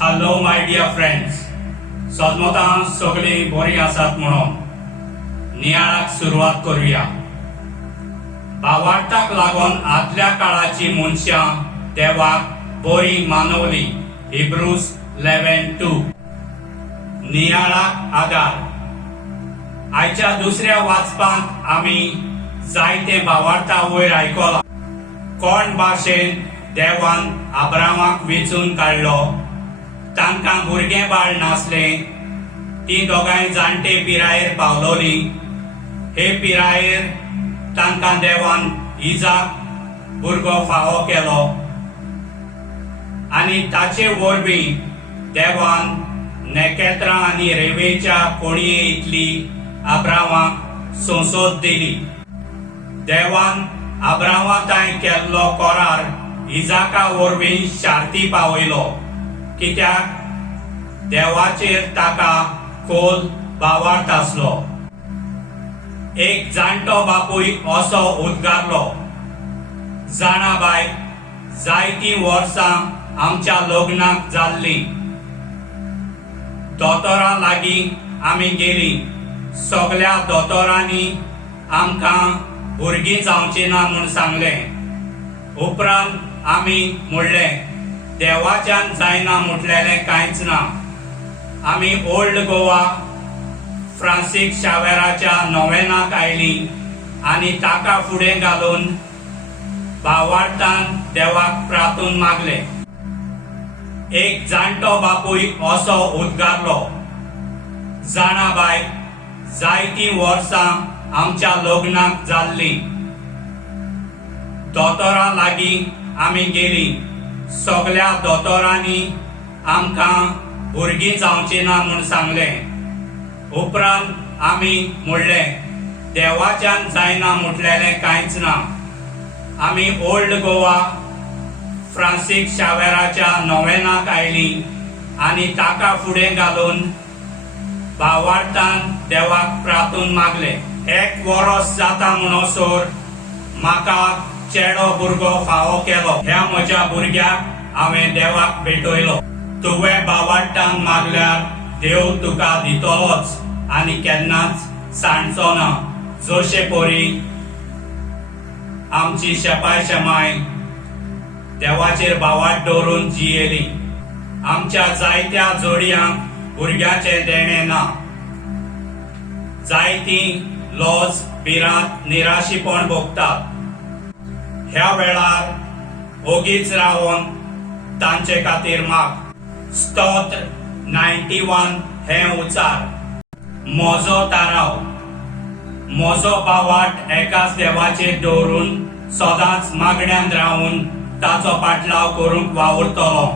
Hello माय Deere friends, सजमतां सगळी बरी आसात म्हणून नियाळाक सुरवात करूया. भावार्थाक लागून आदल्या काळाची मनशां देवाक बरी मानवली. हिब्रूस 11:2. नियाळाक आदार. आयच्या दुसऱ्या वाचपांत आमी जायते भावार्था वयर आयकला. कोण भाशेन देवान अब्रामाक वेचून काडलो, तांकां भुरगें बाळ नासलें, ती दोगांय जाणटे पिरायेर पावलोली. हे पिरायेर तांकां देवान इजाक भुरगो फावो केलो आनी ताचे वरवीं देवान नेकेत्रां आनी रेवेच्या कोणये इतली अब्रामाक सोंसोत दिली. देवान अब्रामाताय केल्लो करार इजाका वरवीं शार्ती पावयलो, कित्याक देवाचेर ताका खोल भावार्थ आसलो. एक जाणटो बापूय असो उद्गारलो, जाणा बाय, जायतीं वर्सां आमच्या लग्नाक जाल्लीं. दोतोरां लागीं आमी गेलीं. सगळ्या दोतोरांनी आमकां भुरगीं जावचीं ना म्हूण सांगलें. उपरांत आमी म्हणलें, देवाच्यान जायना म्हटलेलें कांयच ना. आमी ओल्ड गोवा फ्रांसीस शावेराच्या नोवेनाक आयलीं आनी ताका फुडें घालून भावार्थान देवाक प्रार्थून मागलें. एक जाणटो बापूय असो उद्गारलो, जाणा बाय, जायतीं वर्सां आमच्या लग्नाक जाल्लीं. दोतोरां लागीं आमी गेलीं. सगळ्या दोतोरांनी आमकां भुरगीं जावचीं ना म्हूण सांगलें. उपरांत आमी म्हणलें, देवाच्यान जायना म्हटलेलें कांयच ना. आमी ओल्ड गोवा फ्रांसीस शावेराच्या नोवेनाक आयलीं आनी ताका फुडें घालून भावार्थान देवाक प्रार्थून मागलें. 1 वरस जाता म्हणसर म्हाका चेडो भुरगो फावो केलो. ह्या म्हज्या भुरग्याक हांवें देवाक भेटयलो. तुवें भावार्थान मागल्यार देव तुका दितलोच आनी केन्नाच सांडचो ना. जशे परी आमची शेपाय शेमाय देवाचेर भावार्थ दवरून जियेली. आमच्या जायत्या जोडयांक भुरग्याचें देणें ना. जायतीं लॉज बिरांत निराशीपण भोगतात. ह्या वेळार ओगीच रावन तांचे खातीर माग. स्तोत्र 91 हें उचार. म्हजो ताराव. म्हजो भावार्थ एकाच देवाचेर दवरून सदांच मागण्यांत रावून ताचो पाटलाव करूंक वावुरतलो.